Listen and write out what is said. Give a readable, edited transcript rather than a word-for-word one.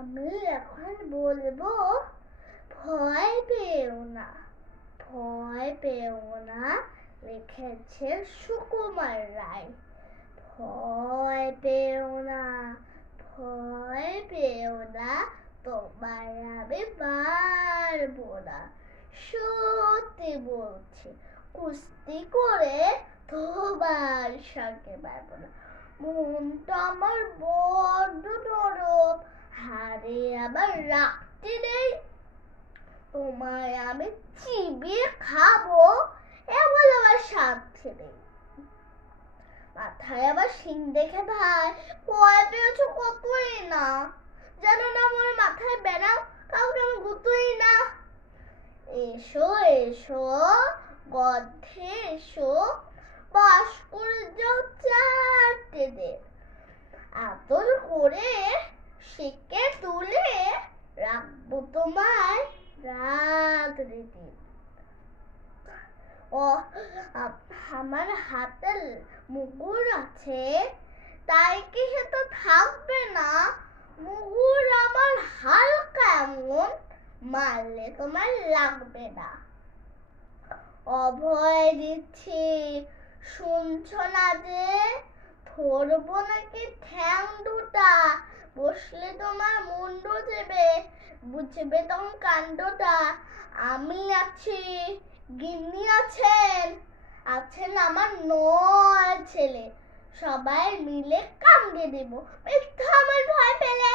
আমি এখন বলবো ভয় পেও না, ভয় পেও না, লিখেছে সুকুমার রায়। ভয় পেও না, ভয় পেও না, তোমায় আমি মারবো না। সত্যি বলছি, কুস্তি করে তোমার সঙ্গে পারবো না। মনটা আমার বড্ড নরম, হাড়ে আমার রাখতে নেই। তোমায় আমি চিবিয়ে খাবো, এমন আমার সাথে নেই। মাথায় আবার শিং দেখে ভাই ভয় পেয়েছো কতই না। জানো না আমার মাথায় বেড়াও, কাউকে আমি গুতুই না। এসো এসো গদ্ধে এসো, বাস করে যাও চারটে দে। আদর করে শিকে তুলে রাখবো তোমায় রাত দিন। ও আমার হাতে মুগুর আছে, তাই কি সে তো থাকবে না? মুগুর আমার হালকা এমন, মারলে তোমার লাগবে না। অভয় দিচ্ছি, শুনছো না যে? ধরবো নাকি ঠ্যাং দুটা, বসলে তোমার মুন্ডু দেবে, বুঝবে তখন কাণ্ডটা। আমি আছি, গিন্নি আছেন, আছেন আমার 9 ছেলে, সবাই মিলে কামড়ে দেব। মিথ্যা আমার ভয় পেলে।